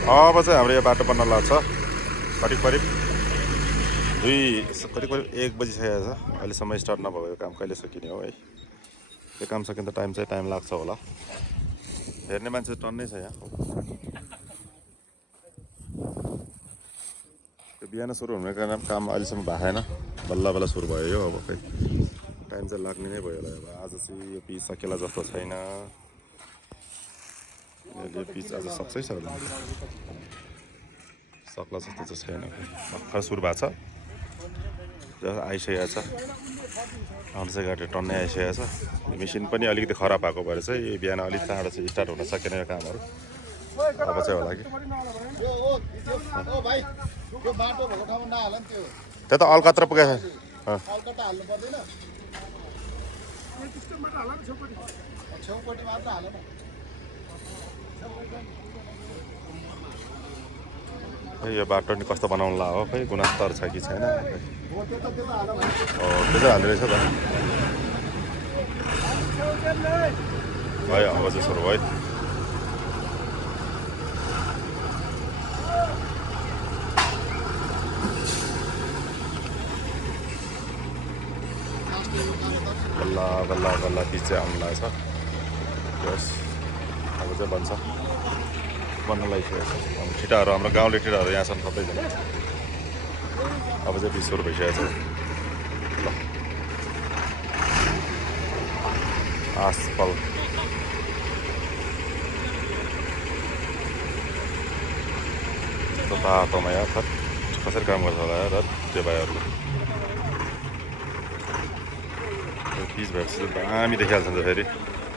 अब चाहिँ हाम्रो यो बाटो बन्न लाग्छ करिब करिब 1 बजिसकेको छ। अहिलेसम्म स्टार्ट नभएको यो काम कहिले सकिने हो है। यो काम सकिँदा टाइम लाग्छ होला। हेर्ने मान्छे टन्नै छ यहाँ। त्यो बिहान सुरु हुने काम अहिलेसम्म भएको छैन, बल्ल बल्ल सुरु भयो यो। अब खै टाइम चाहिँ लाग्ने नै भयो होला। अब आज चाहिँ यो पिच सकेला जस्तो छैन। यो पिच आज सक्छै सक्दैन, सक्ला जस्तो चाहिँ छैन। भर्खर सुरु भएको छ, आइसकेको छ। आउँछ गाडी टन्नै आइसकेको छ। मेसिन पनि अलिकति खराब भएको भएर चाहिँ बिहान अलिक चाँडो चाहिँ स्टार्ट हुन सकेन यो कामहरू। अब चाहिँ होला कि त्यो त अलकत्र पुगेको छ। यो बाटो नि कस्तो बनाउनु ला हो, खै गुणस्तर छ कि छैन। त्यो चाहिँ हाल्दो रहेछ त। भयो अब चाहिँ सुरु भयो। बल्ल बल्ल बल्ल पिच चाहिँ आउनु लाग्छ। यस अब चाहिँ बन्छ, बन्न लागिसकेको छ। ठिटाहरू हाम्रो गाउँले ठिटाहरू यहाँ छन् सबैजना। अब चाहिँ पिच सुरु भइसकेको छ। ल आसफल बाटोमा यार कसरी काम गर्छ होला यार त्यो भाइहरूले। पिच भएपछि दामी देखिहाल्छ नि त फेरि।